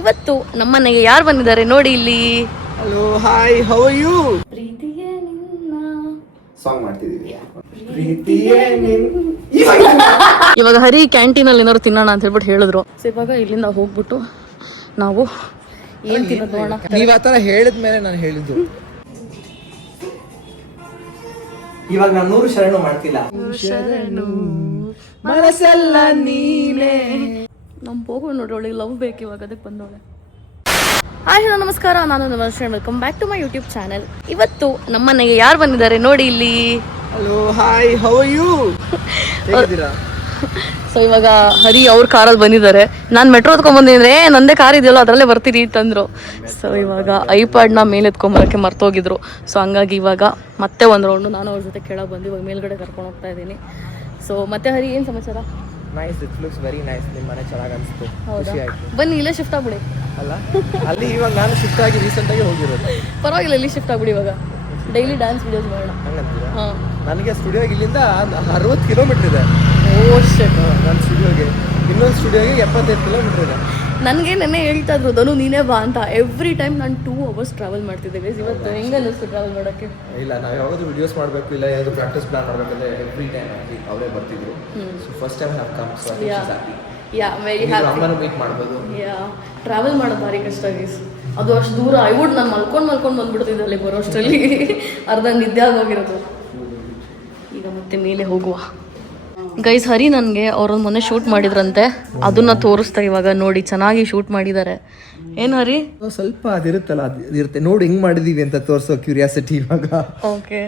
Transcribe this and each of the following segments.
ಇವತ್ತು ನಮ್ಮನೆಗೆ ಯಾರು ಬಂದಿದ್ದಾರೆ ನೋಡಿ ಇಲ್ಲಿ. Hello hi how are you? ಪ್ರೀತಿಯೇ ನಿನ್ನ ಸಾಂಗ್ ಮಾಡ್ತಿದೀವಿ. ಪ್ರೀತಿಯೇ ಇವಾಗ ಹರಿ ಕ್ಯಾಂಟೀನ್ ಅಲ್ಲಿ ಏನಾದ್ರು ತಿನ್ನೋಣ ಅಂತ ಹೇಳ್ಬಿಟ್ಟು ಹೇಳಿದ್ರು. ಸೊ ಇವಾಗ ಇಲ್ಲಿಂದ ಹೋಗ್ಬಿಟ್ಟು ನಾವು ಏನ್ ತಿನ್ನೋಣ. ನೀವ್ ಆತರ ಹೇಳಿದ್ಮೇಲೆ ನಾನು ಹೇಳಿದ್ದು. ಇವಾಗ ನಾನು 100 ಶರಣು ಮಾಡ್ತಿಲ್ಲ. ಶರಣು ಮನಸ್ಸೆಲ್ಲ ನೀನೇ. ನಮ್ ಹೋಗೋ ನೋಡ್ರಿ ಅವಳಿಗೆ ಲವ್ ಬೇಕು ಇವಾಗ, ಅದಕ್ಕೆ ಬಂದವಳೆ. ಹಾಯ್ ಹಲೋ ನಮಸ್ಕಾರ, ನಾನು ನಮಸ್ಕಾರ, welcome back to my YouTube channel. ಇವತ್ತು ನಮ್ಮನೆಗೆ ಯಾರು ಬಂದಿದ್ದಾರೆ ನೋಡಿ ಇಲ್ಲಿ. Hello hi how are you? ಹೇಗಿದ್ದೀರಾ? ಸೊ ಇವಾಗ ಹರಿ ಅವ್ರ ಕಾರಲ್ಲಿ ಬಂದಿದ್ದಾರೆ. ನಾನು ಮೆಟ್ರೋ ಎತ್ಕೊಂಡ್ಬಂದಿದ್ರೆ ನಂದೇ ಕಾರ್ ಇದೆಯಲ್ಲ ಅದರಲ್ಲೇ ಬರ್ತೀರಿ ಅಂತಂದ್ರು. ಸೊ ಇವಾಗ ಐಪ್ಯಾಡ್ನ ಮೇಲೆ ಎತ್ಕೊಂಬರೋಕ್ಕೆ ಮರ್ತೋಗಿದ್ರು. ಸೊ ಹಂಗಾಗಿ ಇವಾಗ ಮತ್ತೆ ಒಂದು ರೌಂಡು ನಾನು ಅವ್ರ ಜೊತೆ ಕೆಳಗೆ ಬಂದು ಇವಾಗ ಮೇಲ್ಗಡೆ ಕರ್ಕೊಂಡು ಹೋಗ್ತಾ ಇದ್ದೀನಿ. ಸೊ ಮತ್ತೆ ಹರಿ ಏನು ಸಮಾಚಾರ? Nice, it looks very nice. ನಿಮ್ಮ ಮನೆ ಚೆನ್ನಾಗಿ ಅನಿಸ್ತು, ಖುಷಿ ಆಯ್ತು. ಬನ್ನಿ ಇಲ್ಲೇ ಶಿಫ್ಟ್ ಆಗ್ಬಿಡಿ. ಅಲ್ಲ ಅಲ್ಲಿ ಇವಾಗ ನಾನು ಶಿಫ್ಟ್ ಆಗಿ ರೀಸೆಂಟ್ ಆಗಿ ಹೋಗಿರೋದು. ಪರವಾಗಿಲ್ಲ, ಇಲ್ಲಿ ಶಿಫ್ಟ್ ಆಗ್ಬಿಡಿ. ಇವಾಗ ಡೈಲಿ ಡ್ಯಾನ್ಸ್ ವಿಡಿಯೋಸ್ ಮಾಡೋಣ. ಹಂಗಂತೀರಾ? ಹಾಂ, ನನಗೆ ಸ್ಟುಡಿಯೋಗೆ ಇಲ್ಲಿಂದ 60 ಕಿಲೋಮೀಟರ್ ಇದೆ. ಓ ಶಟ್. ನನ್ನ ಸ್ಟುಡಿಯೋಗೆ ಇನ್ನೊಂದು ಸ್ಟುಡಿಯೋಗೆ 75 ಕಿಲೋಮೀಟರ್ ಇದೆ. ನನಗೆ ನೆನ್ನೆ ಹೇಳ್ತಾ ಇದ್ರು ಧನು ನೀನೇ ಬಾ ಅಂತ. ಎವ್ರಿ ಟೈಮ್ ನಾನು 2 hours ಟ್ರಾವೆಲ್ ಮಾಡ್ತಿದ್ದೆ ಗೈಸ್. ಇವತ್ತು ಹೆಂಗೆ ಅನ್ನಿಸ್ತು ಟ್ರಾವೆಲ್ ಮಾಡೋಕ್ಕೆ? ಇಲ್ಲ, ನಾವು ಯಾವಾಗಾದ್ರೂ ವಿಡಿಯೋಸ್ ಮಾಡಬೇಕು ಇಲ್ಲ ಯಾವುದು ಪ್ರಾಕ್ಟೀಸ್ ಪ್ಲಾನ್ ಮಾಡಬೇಕಂದ್ರೆ ಎವ್ರಿ ಟೈಮ್ ಅವರೇ ಬರ್ತಿದ್ರು. So first time have come, so I am happy. Yeah, very happy. ಅಮ್ಮನ ಮೀಟ್ ಮಾಡ್ಬೋದು. ಯಾ, ಟ್ರಾವೆಲ್ ಮಾಡೋದು ಭಾರಿ ಕಷ್ಟ ಗೈಸ್. ಅದು ಅಷ್ಟು ದೂರ. ನಾನು ಮಲ್ಕೊಂಡು ಬಂದ್ಬಿಡ್ತಿದ್ದೆ ಅಲ್ಲಿ ಬರೋ ಅಷ್ಟರಲ್ಲಿ. ಅರ್ಧ ನಿದ್ದೆ ಆಗೋಗಿರೋದು. ಈಗ ಮತ್ತೆ ಮೇಲೆ ಹೋಗುವ ಗೈಸ್. ಹರಿ ನನಗೆ ಅವರೊಂದು ಮೊನ್ನೆ ಶೂಟ್ ಮಾಡಿದ್ರಂತೆ, ಅದನ್ನ ತೋರಿಸ್ತಾ ಇವಾಗ ನೋಡಿ. ಚೆನ್ನಾಗಿ ಶೂಟ್ ಮಾಡಿದ್ದಾರೆ. ಏನು ಹರಿ? ಸ್ವಲ್ಪ ಅದಿರುತ್ತಲ್ಲ, ಅದಿರುತ್ತೆ ನೋಡಿ ಹೆಂಗ್ ಮಾಡಿದೀವಿ ಅಂತ ತೋರಿಸೋ ಕ್ಯೂರಿಯಾಸಿಟಿ ಇವಾಗ. ಓಕೆ,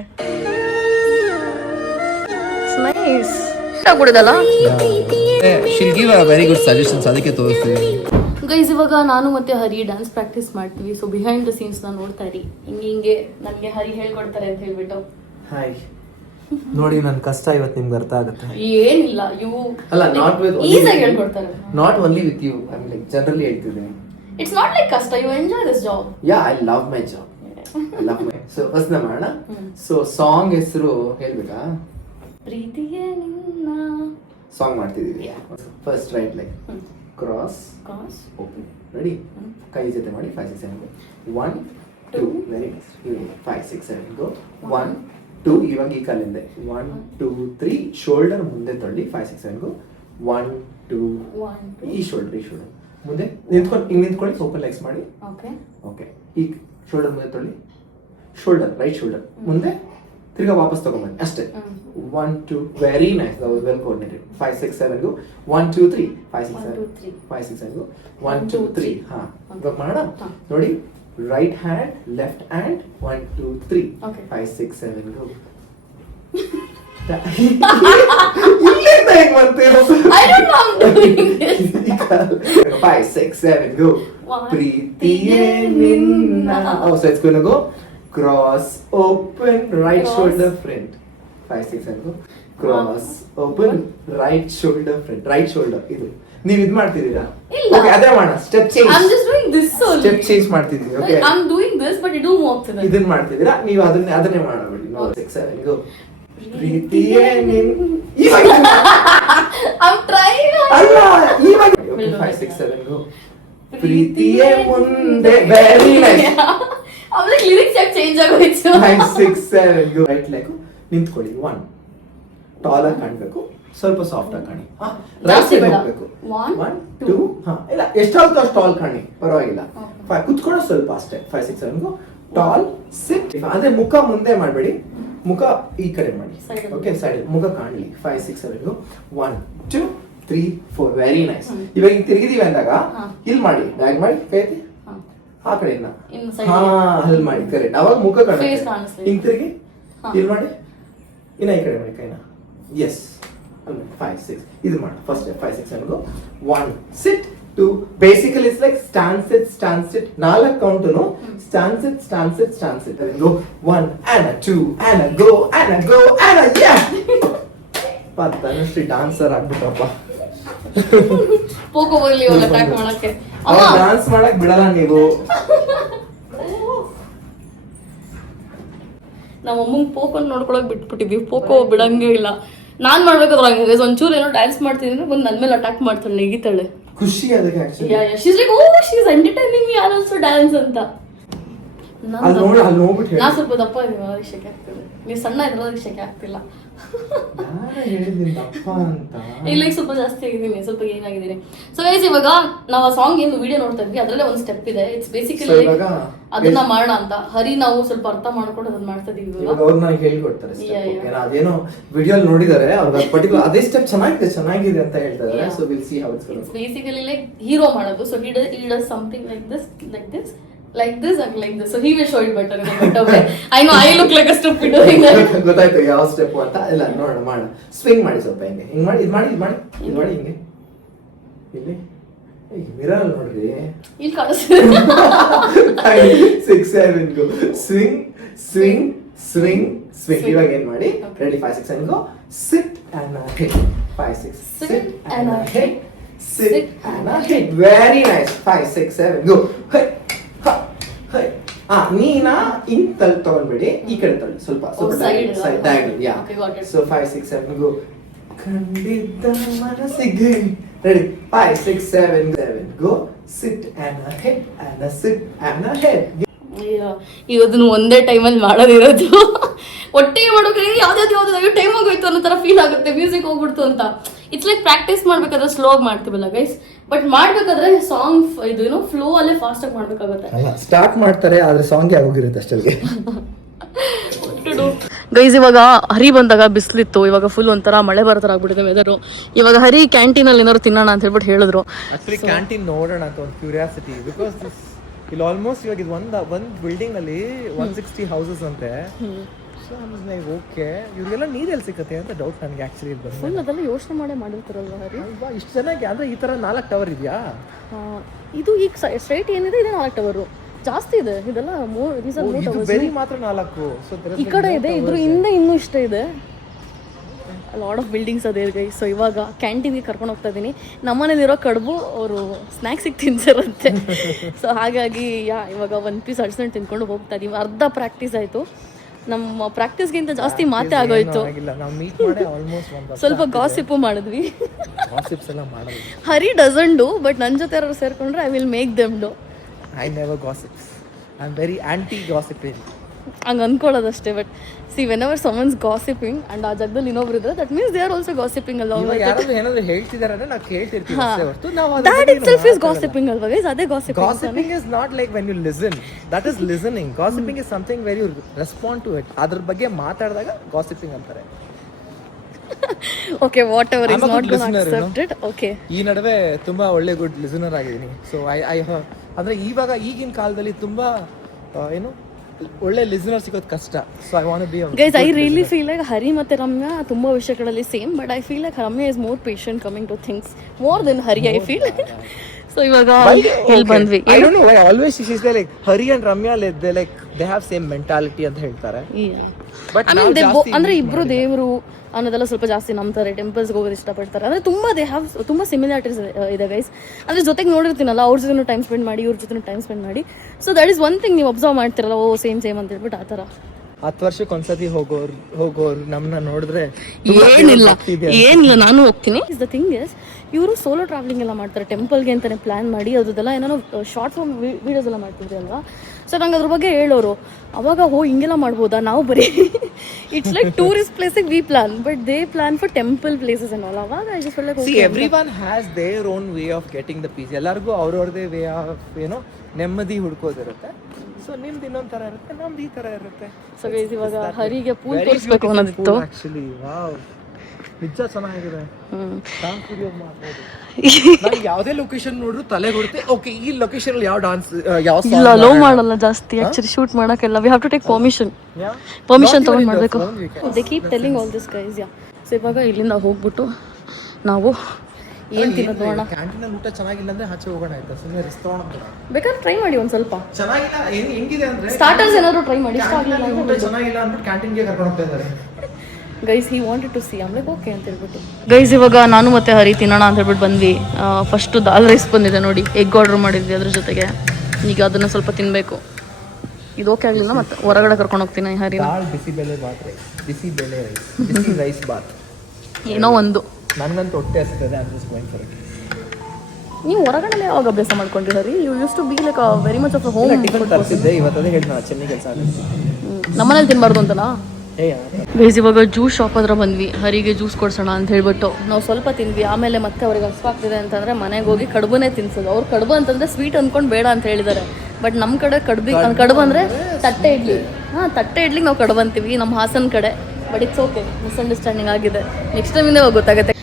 ನೈಸ್ ಆಗ್ಬಿಡಿದಲ್ಲ. She'll give a very good suggestions, ಅದಕ್ಕೆ ತೋರಿಸ್ತೀವಿ ಗೈಸ್. ಇವಾಗ ನಾನು ಮತ್ತೆ ಹರಿ ಡ್ಯಾನ್ಸ್ ಪ್ರಾಕ್ಟೀಸ್ ಮಾಡ್ತೀವಿ. ಸೊ ಬಿಹೈಂಡ್ ದ ಸೀನ್ಸ್ ನಾನು ನೋಡ್ತಾ ಇರಿ. ಹಿಂಗೆ ನನಗೆ ಹರಿ ಹೇಳ್ಕೊಡ್ತಾರೆ ಅಂತ ಹೇಳ್ಬಿಟ್ಟು. ಹಾಯ್ ನೋಡಿ, ನನ್ನ ಕಷ್ಟ ಇವತ್ತು ನಿಮ್ಗೆ ಅರ್ಥ ಆಗುತ್ತೆ. ಏನಿಲ್ಲ, ಇವು ಅಲ್ಲ, ನಾಟ್ ವಿತ್ ಈಸಿಯಾಗಿ ಹೇಳ್ಕೊಡ್ತಾರೆ. Not only with you, I mean like generally ಹೇಳ್ತಿದ್ದೀನಿ. ಇಟ್ಸ್ ನಾಟ್ ಲೈಕ್ ಕಷ್ಟ. You enjoy this job. Yeah, I love my job. I love my. So first ಮಾಡೋಣ. ಸೊ ಸಾಂಗ್ ಹೆಸರು ಹೇಳ್ಬೇಕಾ? ಪ್ರೀತಿಯೇ ನಿನ್ನ ಸಾಂಗ್ ಮಾಡ್ತಿದೀವಿ. First right leg cross open. Ready? ಕೈ ಜೊತೆ ಮಾಡಿ 5 6 7 1 2. Very nice. 5 6 7 ಗೋ. 1 2. ಇವಾಗ ಈ ಕಾಲಿಂದ 1 2 3. ಶೋಲ್ಡರ್ ಮುಂದೆ ತಳ್ಳಿ 5 6 7 ಗೋ. 1 2. ಈ ಶೋಲ್ಡರ್ ಮುಂದೆ ನಿಂತ್ಕೊಂಡು ಹಿಂಗೆ ನಿಂತ್ಕೊಳ್ಳಿ. ಓಪನ್ ಲೆಗ್ಸ್ ಮಾಡಿ. ಓಕೆ. ಈ ಶೋಲ್ಡರ್ ಮುಂದೆ ತಳ್ಳಿ. ಶೋಲ್ಡರ್ ರೈಟ್ ಶೋಲ್ಡರ್ ಮುಂದೆ ತಿರ್ಗಾ ವಾಪಸ್ ತಗೊಂಬನ್ನಿ ಅಷ್ಟೇ. 1 2. Very nice, that was well coordinated. 5 6 7 go. 1 2 3. 5 6 7 5 6 7 go. 1 2 3. ಹಾ, ಇವಾಗ ಮಾಡೋಣ ನೋಡಿ. Right hand left hand. 1 2 3. 5 6 7 ಗೋ. ಇಲ್ಲಿಂದ ಹೆಂಗ್ ಮಾಡ್ತೇವೆ? I don't know I'm doing this. 5 6 7 go. ಪ್ರೀತಿಯೇ ನಿನ್ನ. Oh, so it's gonna go cross open right shoulder front. 5 6 7 go. Cross open right shoulder front. Right shoulder ಇದು ನೀವು ಇದು ಮಾಡ್ತಿದ್ದೀರಾ? ಇಲ್ಲ. ಓಕೆ, ಅದೇ ಮಾಡೋಣ. Step change. I'm just doing this only. Step change ಮಾಡ್ತಿದ್ದೀವಿ. Okay, I'm doing this but you don't walk to that. ಇದನ್ನ ಮಾಡ್ತಿದ್ದೀರಾ ನೀವು, ಅದನ್ನೇ ಮಾಡಬೇಡಿ. 6 7 go. ಪ್ರೀತಿಯೇ ನಿನ್ನ. ಇವಾಗ I'm trying. ಅಲ್ಲ, ಇವಾಗ 5 6 7 go. ಪ್ರೀತಿಯೇ ಮುಂದೆ. Very nice. I'm like lyrics ಯಾಕೆ ಚೇಂಜ್ ಆಗೋಯ್ತು? 5 6 7 go. ರೈಟ್ ಲೆಗ್ ನಿಂತ್ಕೊಳ್ಳಿ. 1 ಟಾಲ್ ಆಗಿ ಕಾಣಬೇಕು, ಸ್ವಲ್ಪ ಸಾಫ್ಟ್ ಆಗಿ ಕಾಣಿ. ರೈಟ್ ಸೈಡ್ ಹೋಗಬೇಕು. 1 2. ಹಾ, ಇಲ್ಲ, ಎಷ್ಟಾಗುತ್ತೋ ಅಷ್ಟು ಟಾಲ್ ಕಾಣಿ, ಪರವಾಗಿಲ್ಲ. 5 ಕುತ್ಕೊಳ್ಳೋ ಸ್ವಲ್ಪ ಅಷ್ಟೇ. 5 6 7 go. ಟಾಲ್ ಸಿಟ್. ಅದೇ ಮುಖ ಮುಂದೆ ಮಾಡಬೇಡಿ, ಮುಖ ಈ ಕಡೆ ಮಾಡಿ. ಓಕೆ, ಸೈಡ್ ಮುಖ ಕಾಣಲಿ. 5 6 7 go. 1 2 3 4. Very nice. ಇವಾಗ ಹಿಂಗ್ ತಿರುಗಿದೀವಿ ಅಂದಾಗ ಇಲ್ಲಿ ಮಾಡಿ, ಬ್ಯಾಗ್ ಮಾಡಿ, ಕೈ ಎತ್ತಿ. ಆ ಕಡೆಯಿಂದ ಹಾ, ಅಲ್ಲಿ ಮಾಡಿ. ಕರೆಕ್ಟ್. ಅವಾಗ ಮುಖ ಕಾಣುತ್ತೆ. ಹಿಂಗ್ ತಿರುಗಿ ಇಲ್ಲಿ ಮಾಡಿ, ಇನ್ನ ಈ ಕಡೆ ಮಾಡಿ ಕೈನ. ಎಸ್. 5 6 ಇದು ಮಾಡಿ. First 5 6 7 go. 1 sit 2. Basically it's like stand sit 4 ಕೌಂಟುನು stand sit go. 1 and a 2 and a go and a go and a yeah. ಪತ್ತನಶ್ರೀ ಡಾನ್ಸರ್ ಆಗ್ಬಿಟ್ಟಪ್ಪ. ಪೋಕೋ ಬರ್ಲಿ ಅವಳ ಅಟ್ಯಾಕ್ ಮಾಡಕ್ಕೆ. ಅಮ್ಮ ಡಾನ್ಸ್ ಮಾಡಕ್ ಬಿಡಲ್ಲ ನೀವು. ನಮ್ಮ ಅಮ್ಮಂಗೆ ಪೋಕೋನ್ ನೋಡ್ಕೊಳಕ್ ಬಿಟ್ಬಿಟ್ಟಿದ್ವಿ. ಪೋಕೋ ಬಿಡಂಗೇ ಇಲ್ಲ. ನಾನ್ ಮಾಡ್ಬೇಕಾದ್ರೆ ಒಂಚೂರು ಏನೋ ಡ್ಯಾನ್ಸ್ ಮಾಡ್ತಿದ್ರೆ ಬಂದು ನನ್ನ ಮೇಲೆ ಅಟ್ಯಾಕ್ ಮಾಡ್ತಾಳೆ, ನೆಗಿತಾಳೆ. ಖುಷಿ ಅದಕ್ಕೆ actually. Yeah, she's like, oh, she's dance ಅಂತ. ಅಲ್ಲಿ ನೋಡ್ಬಿಟ್ಟು ನಾ ಸ್ವಲ್ಪ ದಪ್ಪ ಇದೀನಿ, ಅದಕ್ಕೆ ಶೆಕೆ ಆಗ್ತಿದೆ. ನೀವು ಸಣ್ಣ ಇದ್ರೋದಕ್ಕೆ ಶೆಕೆ ಆಗ್ತಿಲ್ಲ. ಇಲ್ಲ ಈಗ ಸ್ವಲ್ಪ ಜಾಸ್ತಿ ಆಗಿದ್ದೀನಿ, ಸ್ವಲ್ಪ ಏನಾಗಿದ್ದೀನಿ. ಸೊ ಗೈಸ್ ಇವಾಗ ನಾವು ಆ ಸಾಂಗ್ ಏನು ವಿಡಿಯೋ ನೋಡ್ತಾ ಇದ್ವಿ, ಅದ್ರಲ್ಲೇ ಒಂದು ಸ್ಟೆಪ್ ಇದೆ. ಇಟ್ಸ್ ಬೇಸಿಕಲಿ ಅದನ್ನ ಮಾಡೋಣ ಅಂತ ಹರಿ ನಾವು ಸ್ವಲ್ಪ ಅರ್ಥ ಮಾಡ್ಕೊಂಡು ಅದನ್ನ ಮಾಡ್ತಾ ಇದೀವಿ. ಅವ್ರು ನನಗೆ ಹೇಳ್ಕೊಡ್ತಾರೆ, ಅದೇನೋ ವಿಡಿಯೋ ನೋಡಿದಾರೆ ಅವ್ರ ಪರ್ಟಿಕ್ಯುಲರ್ ಅದೇ ಸ್ಟೆಪ್ ಚೆನ್ನಾಗಿದೆ ಅಂತ ಹೇಳ್ತಾರೆ. So will see how it's going. Basically like hero ಮಾಡೋದು. So he does something like this and like this. So he will show it better in a better way. I know I look like a stupid doing that. ಗೊತ್ತಾಯ್ತು ಯಾವ step ಅಂತ. ಇಲ್ಲ ನೋಡೋಣ ಮಾಡೋಣ. Swing ಮಾಡಿ ಸ್ವಲ್ಪ ಹಿಂಗೆ ಹಿಂಗೆ ಮಾಡಿ ಇದು ಮಾಡಿ ಹಿಂಗೆ ಇಲ್ಲಿ ಮಿರರ್ ನೋಡ್ರಿ ಇಲ್ಲಿ ಕಾಣಿಸ್ತಿದೆ. 6 7 ಗೋ ಸ್ವಿಂಗ್. ಇವಾಗ ಏನ್ ಮಾಡಿ ready 5 6 7 go sit and hit 5 6 sit and hit very nice 5 6 7 ಗೋ ನೀನಾ ಇಂತ ತಗೊಂಡ್ಬಿಡಿ, ಈ ಕಡೆ ತಗೊಳ್ಳಿ ಸ್ವಲ್ಪ ಸೈಡ್ ಡಯಾಗನಲ್. ಯಾ ಸೊ 5 6 7 ಗೋ ಖಂಡಿತ ಮನಸ್ಸಿಗೆ ready 5 6 7 go sit and head. ಇದನ್ನು ಒಂದೇ ಟೈಮಲ್ಲಿ ಮಾಡೋದಿರೋದು. ಒಟ್ಟಿಗೆ ಮಾಡೋಕೆ ಯಾವ್ದಾವ್ದು ಟೈಮ್ ಆಗೋಯ್ತು ಅನ್ನೋ ತರ ಫೀಲ್ ಆಗುತ್ತೆ, ಮ್ಯೂಸಿಕ್ ಹೋಗ್ಬಿಡ್ತು ಅಂತ. ಇಟ್ಸ್ ಲೈಕ್ ಪ್ರಾಕ್ಟೀಸ್ ಮಾಡ್ಬೇಕಾದ್ರೆ ಸ್ಲೋ ಆಗಿ ಮಾಡ್ತೀವಲ್ಲ ಗೈಸ್, ಬಟ್ ಮಾಡ್ಬೇಕಾದ್ರೆ ಸಾಂಗ್ ಇದು ಏನೋ ಫ್ಲೋ ಅಲ್ಲೇ ಫಾಸ್ಟ್ ಆಗಿ ಮಾಡ್ಬೇಕಾಗುತ್ತೆ. ಸ್ಟಾರ್ಟ್ ಮಾಡ್ತಾರೆ ಆದ್ರೆ ಸಾಂಗ್ ಆಗೋಗಿರುತ್ತೆ ಅಷ್ಟೇ. ಗೈಸ್ ಇವಾಗ ಹರಿ ಬಂದಾಗ ಬಿಸಿಲಿತ್ತು, ಇವಾಗ ಫುಲ್ ಒಂಥರ ಮಳೆ ಬರೋ ಥರ ಆಗ್ಬಿಟ್ಟಿದೆ ವೆದರು. ಇವಾಗ ಹರಿ ಕ್ಯಾಂಟೀನಲ್ಲಿ ಏನಾದ್ರು ತಿನ್ನೋಣ ಅಂತ ಹೇಳ್ಬಿಟ್ಟು ಹೇಳಿದ್ರು. ಆಕ್ಚುಲಿ ಕ್ಯಾಂಟೀನ್ ನೋಡೋಣ ಅಂತ ಒಂದು ಕ್ಯೂರಿಯಾಸಿಟಿ, ಬಿಕಾಸ್ ಇಲ್ಲಿ ಆಲ್ಮೋಸ್ಟ್ ಇವಾಗ ಇದು ಒಂದು ಬಿಲ್ಡಿಂಗ್ ಅಲ್ಲಿ 160 ಹೌಸಸ್ ಅಂತೆ. ಸೊ ಲೈಕ್ ಓಕೆ ಇವ್ರಿಗೆಲ್ಲ ನೀರೆಲ್ಲಿ ಸಿಕ್ಕತ್ತೆ ಅಂತ ಡೌಟ್ ನನಗೆ ಆಕ್ಚುಲಿ ಇದು ಫುಲ್ ಅದೆಲ್ಲ ಯೋಚನೆ ಮಾಡೇ ಮಾಡಿರ್ತಾರಲ್ವ ಹರಿ. ಇಷ್ಟು ಚೆನ್ನಾಗಿ ಅಂದ್ರೆ ಈ ತರ 4 ಟವರ್ ಇದೆಯಾ? ಇದು ಈಗ ಸ್ಟ್ರೈಟ್ ಏನಿದೆ ಇದೆ 4 ಟವರು, ಜಾಸ್ತಿ ಇದೆ ಇದೆಲ್ಲ. ಬೆರಿ ಮಾತ್ರ 4. ಸೊ ಈ ಕಡೆ ಇದೆ, ಇದ್ರ ಹಿಂದೆ ಇನ್ನೂ ಇಷ್ಟ ಇದೆ. ಲಾಟ್ ಆಫ್ ಬಿಲ್ಡಿಂಗ್ಸ್ ಅದೇ ಗೈಸ್. ಸೊ ಇವಾಗ ಕ್ಯಾಂಟೀನ್ಗೆ ಕರ್ಕೊಂಡು ಹೋಗ್ತಾ ಇದ್ದೀನಿ. ನಮ್ಮನೇಲಿರೋ ಕಡುಬು ಅವರು ಸ್ನ್ಯಾಕ್ಸಿಗೆ ತಿಂತಿರುತ್ತೆ. ಸೊ ಹಾಗಾಗಿ ಇವಾಗ 1 ಪೀಸ್ ಅಡ್ಸೆಂಟ್ ತಿನ್ಕೊಂಡು ಹೋಗ್ತಾ ಇದೀವಿ. ಅರ್ಧ ಪ್ರಾಕ್ಟೀಸ್ ಆಯಿತು, ನಮ್ಮ ಪ್ರಾಕ್ಟೀಸ್ಗಿಂತ ಜಾಸ್ತಿ ಮಾತೇ ಆಗೋಯ್ತು. ಸ್ವಲ್ಪ ಗಾಸಿಪ್ಪು ಮಾಡಿದ್ವಿ. ಹರಿ ಡಸಂಟ್ ಡು, ಬಟ್ ನನ್ನ ಜೊತೆ ಯಾರು ಸೇರ್ಕೊಂಡ್ರೆ I will make them do. I never gossips, I am very anti gossiping. ಹಂಗೆ ಅನ್ಕೊಳ್ಳೋದಷ್ಟೇ. But see whenever someone's gossiping and ಆ ಜಾಗದಲ್ಲಿ ಇನ್ನೊಬ್ರು ಇದ್ರೆ that means they are also gossiping ಅಲ್ಲ. ಯಾರಾದ್ರೂ ಏನಾದ್ರು ಹೇಳ್ತಿದಾರೆ ಅಂದ್ರೆ ನಾವು ಕೇಳ್ತಿರ್ತೀವಿ ಅಷ್ಟೇ ಹೊರತು ನಾವು ದಟ್ ಇಟ್ಸೆಲ್ಫ್ ಇಸ್ ಗಾಸಿಪಿಂಗ್ ಅಲ್ವಾ ಗೈಸ್? ಅದೇ gossiping. Gossiping is not like when you listen, that is listening. Gossiping is something very you respond to it. ಅದ್ರ ಬಗ್ಗೆ ಮಾತಾಡಿದಾಗ ಗಾಸಿಪಿಂಗ್ ಅಂತಾರೆ. Okay whatever is not gonna accepted. Okay ಈ ನಡುವೆ ತುಂಬಾ ಒಳ್ಳೆ ಗುಡ್ ಲಿಸನರ್ ಆಗಿದ್ದೀನಿ. ಸೊ ಐ ಅಂದ್ರೆ ಇವಾಗ ಈಗಿನ ಕಾಲದಲ್ಲಿ ತುಂಬಾ ಏನು ಒಳ್ಳೆ ಲಿಸನರ್ ಸಿಗೋದು ಕಷ್ಟ. So I want to be guys I really feel like Hari ಮತ್ತೆ ರಮ್ಯಾ ತುಂಬಾ ವಿಷಯಗಳಲ್ಲಿ same, but I feel like Ramya is more patient coming to things more than Hari I feel. So ಇವಾಗ ಇಲ್ಲಿ ಬಂದ್ವಿ. I don't know why always she is like Hari and Ramya they have same mentality ಅಂತ ಹೇಳ್ತಾರೆ. But I mean ಅಂದ್ರೆ ಇಬ್ರು ದೇವರು ಅನ್ನೋದೆಲ್ಲ ಸ್ವಲ್ಪ ಜಾಸ್ತಿ ನಂಬ್ತಾರೆ, ಟೆಂಪಲ್ಸ್ಗೆ ಹೋಗೋದು ಇಷ್ಟಪಡ್ತಾರೆ. ಅಂದರೆ ದೇ ಹ್ಯಾವ್ ತುಂಬ ಸಿಮಿಲಾರಿಟೀಸ್ ಇದೆ ಗೈಸ್. ಅಂದರೆ ಜೊತೆಗೆ ನೋಡಿರ್ತೀನಲ್ಲ, ಅವ್ರ ಜೊತೆ ಟೈಮ್ ಸ್ಪೆಂಡ್ ಮಾಡಿ, ಇವ್ರ ಜೊತೆ ಟೈಮ್ ಸ್ಪೆಂಡ್ ಮಾಡಿ. So that is one thing ನೀವು ಅಬ್ಸರ್ವ್ ಮಾಡ್ತಿರಲ್ಲ, ಓ ಸೇಮ್ ಅಂತ ಹೇಳ್ಬಿಟ್ಟು ಆ ಥರ. 10 ವರ್ಷಕ್ಕೆ ಒಂದ್ಸತಿ ಹೋಗೋರು ನಮ್ಮನ್ನ ನೋಡಿದ್ರೆ ಏನಿಲ್ಲ ನಾನು ಹೋಗ್ತೀನಿ. ಇಸ್ ದ ಥಿಂಗ್ ಇಸ್ ಇವರು ಸೋಲೋ ಟ್ರಾವೆಲಿಂಗ್ ಎಲ್ಲ ಮಾಡ್ತಾರೆ, ಟೆಂಪಲ್ಗೆ ಅಂತಲೇ ಪ್ಲ್ಯಾನ್ ಮಾಡಿ ಅದೆಲ್ಲ ಏನೋ ಶಾರ್ಟ್ ಫಾರ್ಮ್ ವೀಡಿಯೋಸ್ ಎಲ್ಲ ಮಾಡ್ತಿದ್ರಿ ಅಲ್ವಾ. ಸೊ ನಂಗೆ ಅದ್ರ ಬಗ್ಗೆ ಹೇಳೋರು ಅವಾಗ ಹಿಂಗೆಲ್ಲ ಮಾಡ್ಬೋದಾ ನಾವು ಬರೀ ಇಟ್ಸ್ ಲೈಕ್ ಟೂರಿಸ್ಟ್ ಪ್ಲೇಸಿಗೆ we plan, but they plan for temple places and all. ಅವಾಗ I just feel like see everyone has their own way of getting the peace. ಎಲ್ಲರಿಗೂ ಅವ್ರವ್ರದೇ ವೇ ಆಫ್ ನೆಮ್ಮದಿ ಹುಡ್ಕೋದಿರುತ್ತೆ. ಸೊ ನಿಮ್ದು ಇನ್ನೊಂದು ಥರ ಇರುತ್ತೆ, ನಮ್ದು ಈ ಥರ ಇರುತ್ತೆ. ಸೊ ಗೈಸ್ ಇವಾಗ ಹರಿಗೆ ಪೂಲ್ ತೋರಿಸ್ಬೇಕು ಅನ್ನೋದಿತ್ತು. ಆಕ್ಚುಲಿ ವಾವ್ ನಿಜ ಚೆನ್ನಾಗಿದೆ. ನನಗೆ ಯಾವುದೇ ಲೊಕೇಶನ್ ನೋಡ್ರು ತಲೆ ಕೊಡುತ್ತೆ. ಓಕೆ ಈ ಲೊಕೇಶನ್ ಅಲ್ಲಿ ಯಾವ ಡಾನ್ಸ್ ಯಾವ ಇಲ್ಲ ಲೋ ಮಾಡಲ್ಲ ಜಾಸ್ತಿ ಆಕ್ಚುಲಿ ಶೂಟ್ ಮಾಡಕ್ಕೆಲ್ಲ. We have to take permission ತಗೊಂಡು ಮಾಡಬೇಕು. They keep telling all this guys. So ಇವಾಗ ಇಲ್ಲಿಂದ ಹೋಗ್ಬಿಟ್ಟು ನಾವು ಏನ್ ತಿನ್ನೋದು ನೋಡೋಣ. ಕ್ಯಾಂಟೀನ್ ಊಟ ಚೆನ್ನಾಗಿಲ್ಲ ಅಂದ್ರೆ ಆಚೆ ಹೋಗೋಣ ಆಯ್ತಾ? ಸುಮ್ಮನೆ ರಿಸ್ಕ್ ತಗೊಳ್ಳೋಣ. ಬೇಕಾದ್ರೆ ಟ್ರೈ ಮಾಡಿ ಒಂದ್ ಸ್ವಲ್ಪ. ಚೆನ್ನಾಗಿಲ್ಲ ಹೆಂಗಿದೆ ಅಂದ್ರೆ ಸ್ಟಾರ್ಟರ್ಸ್ ಏನಾದ್ರು ಟ್ರೈ ಮಾಡಿ. ಇಷ್ಟ ಆಗಲಿಲ್ಲ ಊಟ ಚೆನ್ನಾಗಿಲ್ಲ ಅಂದ್ಬಿಟ್ಟು ಕ್ಯಾಂಟೀನ್ಗೆ ಕರ್ಕೊಂಡು ಹೋಗ್ತಾ ಇದ್ದಾರೆ. Guys he wanted to see ಆಮೇಲೆ ಓಕೆ ಅಂತ ಹೇಳ್ಬಿಟ್ಟು. ಗೈಸ್ ಇವಾಗ ನಾನು ಮತ್ತೆ ಹರಿ ತಿನ್ನೋಣ ಅಂತ ಹೇಳ್ಬಿಟ್ಟು ಬಂದ್ವಿ. ಫಸ್ಟ್ ದಾಲ್ ರೈಸ್ ಬಂದಿದೆ ನೋಡಿ, ಎಗ್ ಆರ್ಡರ್ ಮಾಡಿದ್ವಿ ಅದ್ರ ಜೊತೆಗೆ. ಈಗ ಅದನ್ನ ಸ್ವಲ್ಪ ತಿನ್ಬೇಕು. ಇದು ಓಕೆ ಆಗಲಿಲ್ಲ ಮತ್ತೆ ಹೊರಗಡೆ ಕರ್ಕೊಂಡು ಹೋಗ್ತೀನಿ ಹರಿನ. ಬಿಸಿಬೇಳೆ ಬಾತ್ ರೈಸ್, ಬಿಸಿಬೇಳೆ ರೈಸ್, ಬಿಸಿ ರೈಸ್ ಬಾತ್, ಏನೋ ಒಂದು ನನಗಂತೂ ಹೊಟ್ಟೆ ಹಸ್ತದೆ. ನೀವು ಹೊರಗಡೆ ಯಾವಾಗ ಅಭ್ಯಾಸ ಮಾಡ್ಕೊಂಡಿದ್ದೀರಿ? You use to be like very much of a home. Tiffin ತರಿಸಿದ್ದೆ ಇವತ್ತು, ಅದೇ ಹೇಳಿದ್ನಲ್ಲ ಚೆನ್ನೈ ಕೆಲಸ ಆಗುತ್ತೆ. ನಮ್ಮನೇಲಿ ತಿನ್ಬಾರ್ದು ಅಂತನಾ? ಗೈಸ್ ಇವಾಗ ಜ್ಯೂಸ್ ಶಾಪ್ ಹತ್ರ ಬಂದ್ವಿ, ಹರಿಗೆ ಜ್ಯೂಸ್ ಕೊಡ್ಸೋಣ ಅಂತ ಹೇಳ್ಬಿಟ್ಟು ನಾವು ಸ್ವಲ್ಪ ತಿಂದ್ವಿ. ಆಮೇಲೆ ಮತ್ತೆ ಅವ್ರಿಗೆ ಹಸ್ವಾಗ್ತಿದೆ ಅಂತಂದ್ರೆ ಮನೆಗೆ ಹೋಗಿ ಕಡುಬನೇ ತಿನ್ಸೋದು. ಅವ್ರು ಕಡುಬು ಅಂತಂದ್ರೆ ಸ್ವೀಟ್ ಅಂದ್ಕೊಂಡು ಬೇಡ ಅಂತ ಹೇಳಿದ್ದಾರೆ. ಬಟ್ ನಮ್ಮ ಕಡೆ ಕಡುಬು ಅಂದರೆ ತಟ್ಟೆ ಇಡ್ಲಿ. ತಟ್ಟೆ ಇಡ್ಲಿಗೆ ನಾವು ಕಡುಬು ಅಂತೀವಿ ನಮ್ಮ ಹಾಸನ ಕಡೆ. ಬಟ್ ಇಟ್ಸ್ ಓಕೆ, ಮಿಸ್ಅಂಡರ್ಸ್ಟ್ಯಾಂಡಿಂಗ್ ಆಗಿದೆ. ನೆಕ್ಸ್ಟ್ ಟೈಮಿಂದ ಗೊತ್ತಾಗುತ್ತೆ.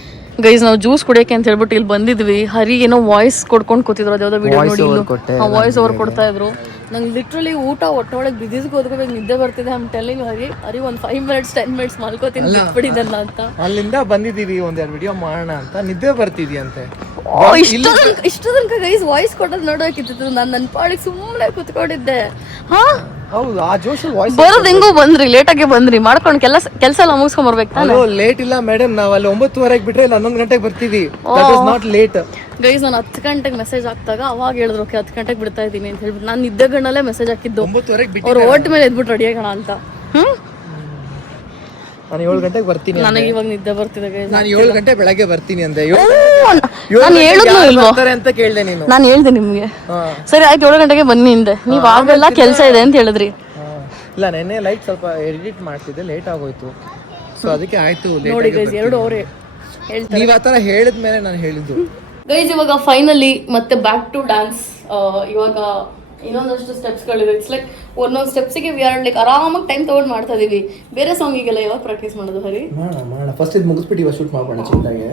ಗೈಸ್ ನಾವು ಜ್ಯೂಸ್ ಕುಡಿಯೋಕೆ ಅಂತ ಹೇಳ್ಬಿಟ್ಟು ಇಲ್ಲಿ ಬಂದಿದ್ವಿ. ಹರಿ ಏನೋ ವಾಯ್ಸ್ ಕೊಡ್ಕೊಂಡು ಕೂತಿದ್ರು, ಅದ್ಯಾವುದೋ ವಿಡಿಯೋ ನೋಡಿ ವಾಯ್ಸ್ ಓವರ್ ಕೊಡ್ತಾ ಇದ್ರು. ನಂಗೆ ಲಿಟ್ರಲಿ ಊಟ ಹೊಟ್ಟೊಳಗೆ ಬಿಸಿಸ್ಗೆ ಓದ್ಕೋಬೇಕು, ನಿದ್ದೆ ಬರ್ತಿದೆ. ಐಮ್ ಟೆಲ್ಲಿಂಗ್ ಹರಿ ಒಂದು 5 ಮಿನಿಟ್ಸ್ 10 ಮಿನಿಟ್ಸ್ ಮಲ್ಕೋತೀನಿ ಬಿಟ್ಬಿಟ್ಟಿದ್ದಲ್ಲ ಅಂತ. ಅಲ್ಲಿಂದ ಬಂದಿದ್ದೀವಿ ಒಂದೆರಡು ವಿಡಿಯೋ ಮಾಡೋಣ ಅಂತ, ನಿದ್ದೆ ಬರ್ತಿದ್ಯಾ ಅಂತೆ. ಇಷ್ಟು ತನಕ ಗೈಸ್ ವಾಯ್ಸ್ ಕೊಡೋದು ನೋಡೋಕಿತ್ತು. ನಾನು ನನ್ನ ಪಾಡಿಗೆ ಸುಮ್ಮನೆ ಕೂತ್ಕೊಂಡಿದ್ದೆ. ಹೌದು, ಆ ಜೋಶ್ ವಾಯ್ಸ್ ಬರೋದು ಹೆಂಗೋ ಬಂದ್ರಿ, ಲೇಟಾಗೆ ಬಂದ್ರಿ, ಮಾಡ್ಕೊಂಡು ಕೆಲಸ ಎಲ್ಲ ಮುಗಿಸ್ಕೊಂಡ್ ಬರ್ಬೇಕು ತಾನೆ. ಲೇಟ್ ಇಲ್ಲ ಮೇಡಮ್, ನಾವು ಅಲ್ಲಿ 9:30 ಬಿಟ್ರೆ 11 ಗಂಟೆಗೆ ಬರ್ತೀವಿ. That is not late. Guys ನಾನು 10 ಗಂಟೆಗೆ ಮೆಸೇಜ್ ಹಾಕ್ದಾಗ ಅವಾಗ ಹೇಳಿದ್ರು ಓಕೆ 10 ಗಂಟೆಗೆ ಬಿಡ್ತಾ ಇದ್ದೀನಿ ಅಂತ ಹೇಳ್ಬಿಟ್ಟು ನಾನು ನಿದ್ದೆ ಗಣ್ಣಲ್ಲೇ ಮೆಸೇಜ್ ಹಾಕಿದ್ದು. 9:30 ಬಿಟ್ಟು ಅವ್ರು ಓಟ್ ಮೇಲೆ ಎದ್ಬಿಟ್ಟು ರೆಡಿ ಆಗೋಣ ಅಂತ. ನಾನು 7 ಗಂಟೆಗೆ ಬರ್ತೀನಿ. ನನಗೆ ಇವಾಗ ನಿದ್ದೆ ಬರ್ತಿದೆ ಗೈಸ್. ನಾನು 7 ಗಂಟೆ ಬೆಳಗ್ಗೆ ಬರ್ತೀನಿ ಅಂದೆ. ನಾನು ಹೇಳಿದ್ನು ಇಲ್ವೋ ಅಂತ ಕೇಳಿದೆ ನೀನು. ನಾನು ಹೇಳ್ದೆ ನಿಮ್ಗೆ. ಸರಿ ಆಯ್ತು 7 ಗಂಟೆಗೆ ಬನ್ನಿ ಅಂದೆ, ನೀವು ಆಗೆಲ್ಲ ಕೆಲಸ ಇದೆ ಅಂತ ಹೇಳಿದ್ರಿ. ಇಲ್ಲ ನೆನ್ನೆ ಲೈಟ್ ಸ್ವಲ್ಪ ಎಡಿಟ್ ಮಾಡ್ತಿದ್ದೆ, ಲೇಟ್ ಆಗೋಯ್ತು. ಸೊ ಅದಕ್ಕೆ ಆಯ್ತು ನೋಡಿ ಗೈಸ್, ಎರಡು ಅವರೇ ಹೇಳ್ತಾರೆ. ನೀವು ಆ ಥರ ಹೇಳಿದ್ಮೇಲೆ ನಾನು ಹೇಳಿದ್ದು. ಗೈಸ್ ಇವಾಗ ಫೈನಲಿ ಮತ್ತೆ ಬ್ಯಾಕ್ ಟು ಡ್ಯಾನ್ಸ್. ಇವಾಗ ಇನ್ನೊಂದಷ್ಟು ಸ್ಟೆಪ್ಸ್ಗಳಿವೆ. ಇಟ್ಸ್ ಲೈಕ್ ಒಂದೊಂದು ಸ್ಟೆಪ್ಸಿಗೆ ವಿ ಆರ್ ಲೈಕ್ ಆರಾಮಾಗಿ ಟೈಮ್ ತಗೊಂಡು ಮಾಡ್ತಾ ಇದೀವಿ. ಬೇರೆ ಸಾಂಗಿಗೆಲ್ಲ ಯಾವಾಗ ಪ್ರಾಕ್ಟೀಸ್ ಮಾಡೋದು ಹರಿ? ಮಾಡೋಣ ಫಸ್ಟ್ ಇದು ಮುಗಿಸ್ಬಿಟ್ಟು ಇವಾಗ ಶೂಟ್ ಮಾಡೋಣ ಚಿಂತಾಗೆ.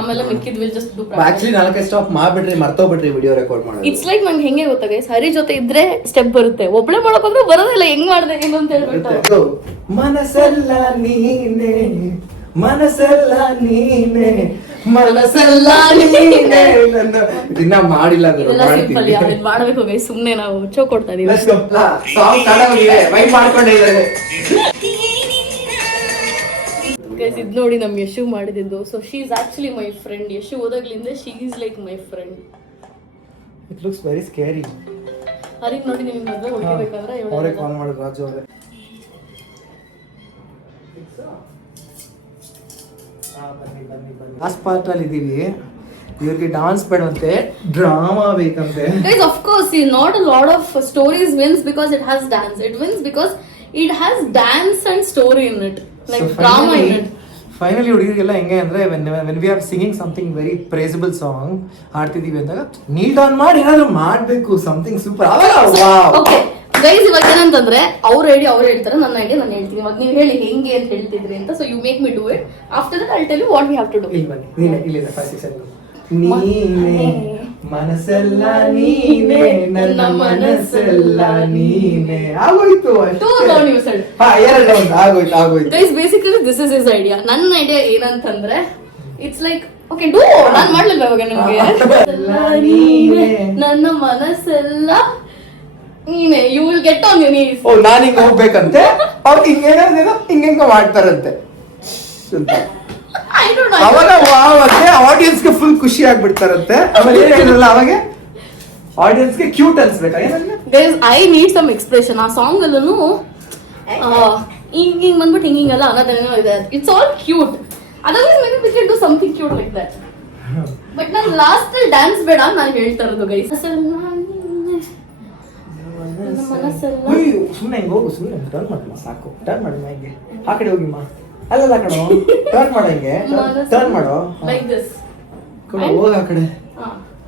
ಆಮೇಲೆ ಮಿಕ್ಕಿದ್ will just do actually 4 stop ಮಾಡ್ಬಿಟ್ರಿ, ಮರ್ತೋಗ್ಬಿಟ್ರಿ ವಿಡಿಯೋ ರೆಕಾರ್ಡ್ ಮಾಡೋದು. ಇಟ್ಸ್ ಲೈಕ್ ನಂಗೆ ಹೆಂಗೆ ಗೊತ್ತಾ ಗೈಸ್, ಹರಿ ಜೊತೆ ಇದ್ರೆ ಸ್ಟೆಪ್ ಬರುತ್ತೆ, ಒಬ್ಳೆ ಮಾಡೋಕೋದ್ರೆ ಬರೋದಿಲ್ಲ. ಹೆಂಗ್ ಮಾಡ್ದೆ ಏನು ಅಂತ ಹೇಳ್ಬಿಟ್ಟು ಮನಸ್ಸೆಲ್ಲ ನೀನೆ ಮನಸ್ಸೆಲ್ಲ ನೀನೆ ಮನಸ್ಸೆಲ್ಲ ನೀನೆ ದಿನ ಮಾಡಿಲ್ಲ ಮಾಡಬೇಕು ಗೈಸ್, ಸುಮ್ನೆ ನಾವು ಚೋ ಕೊಡ್ತಾ ಇದೀವಿ. ಗೈಸ್ ಇದ್ ನೋಡಿ ನಮ್ ಯಶು ಮಾಡಿದ್ದು. So she is actually my friend. Yashu ಓದಾಗ್ಲಿಂದ she is like my friend. It looks very scary. Hari ನೋಡಿ ನಿಮ್ಗೆ ಮದ್ವೆ ಹೊಡಿಬೇಕಂದ್ರೆ ಅವರೇ ಕಾಲ್ ಮಾಡಿದ್ರು, ರಾಜು ಅವರೇ. ಲಾಸ್ಟ್ ಪಾರ್ಟ್ ಅಲ್ಲಿ ಇದೀವಿ. ಇವ್ರಿಗೆ ಡಾನ್ಸ್ ಬೇಡಂತೆ, ಡ್ರಾಮಾ ಬೇಕಂತೆ. Guys, of course, not a lot of stories wins because it has dance. It wins because it has dance and story in it, like so drama in it. Finally ಹುಡುಗರಿಗೆಲ್ಲ ಹೆಂಗೆ ಅಂದ್ರೆ when we are singing something very praisable song ಹಾಡ್ತಿದೀವಿ ಅಂದಾಗ kneel down ಮಾಡಿ ಏನಾದ್ರು ಮಾಡ್ಬೇಕು, something super. Okay guys, ಇವಾಗ ಏನಂತಂದ್ರೆ ಅವ್ರು ಹೇಳ್ತಾರೆ, ನನ್ನ ಐಡಿಯಾ ನಾನು ಹೇಳ್ತೀನಿ. ಇವಾಗ ನೀವು ಹೇಳಿ ಹೆಂಗೆ ಅಂತ ಹೇಳ್ತಿದ್ರಿ ಅಂತ. So you make me do it. After that I tell you what we have to do. ಇಲ್ಲಿ 5 6 7 ನೀನೆ ಮನಸ್ಸೆಲ್ಲ ನೀನೆ ನನ್ನ ಮನಸ್ಸೆಲ್ಲ ನೀನೆ. ಆಗೋಯ್ತು ಆಗೋಯ್ತು. Guys basically this is his idea. ನನ್ನ ಐಡಿಯಾ ಏನಂತಂದ್ರೆ ಇಟ್ಸ್ ಲೈಕ್ ಓಕೆ ಡೂ. ನಾನ್ ಮಾಡ್ಲಿಲ್ಲ ಇವಾಗ ನಿಮ್ಗೆ. ನನ್ನ ಮನಸ್ಸೆಲ್ಲ ನೀನೆ, you will get on your knees. ಓ ನಾನು ಹಿಂಗ ಹೋಗ್ಬೇಕಂತೆ, ಅವ್ರು ಹಿಂಗ ಮಾಡ್ತಾರಂತೆ. ಅವಾಗ ಆಡಿಯನ್ಸ್ ಗೆ ಫುಲ್ ಖುಷಿ ಆಗ್ಬಿಡ್ತಾರಂತೆ. ಆಮೇಲೆ ಏನ್ ಹೇಳಿದ್ರಲ್ಲ ಅವಾಗ ಆಡಿಯನ್ಸ್ ಗೆ ಕ್ಯೂಟ್ ಅನ್ಸ್ಬೇಕಾ? Guys I need some expression. ಆ ಸಾಂಗ್ ಅಲ್ಲೂ ಹಿಂಗ್ ಬಂದ್ಬಿಟ್ಟು ಹಿಂಗೆಲ್ಲ ಅನ್ನೋದೇನೋ ಇದೆ. It's all cute. Otherwise maybe we can do something cute like that. But ನಾನು ಲಾಸ್ಟ್ ಅಲ್ಲಿ ಡ್ಯಾನ್ಸ್ ಬೇಡ ನಾನು ಹೇಳ್ತಾ ಇರೋದು ಗೈಸ್. ಸುಮ್ಮನೆ ಹಿಂಗೆ ಹೋಗು, ಸುಮ್ಮನೆ ಟರ್ನ್ ಮಾಡಲ್ಲ ಸಾಕು. ಟರ್ನ್ ಮಾಡಿ ಹಿಂಗೆ ಆ ಕಡೆ ಹೋಗಿಮ್ಮ. ಅಲ್ಲಲ್ಲ ಕಣೋ, ಟರ್ನ್ ಮಾಡೋ ಹಿಂಗೆ, ಟರ್ನ್ ಮಾಡೋ ಲೈಕ್ ದಿಸ್. ಹೋಗ ಆ ಕಡೆ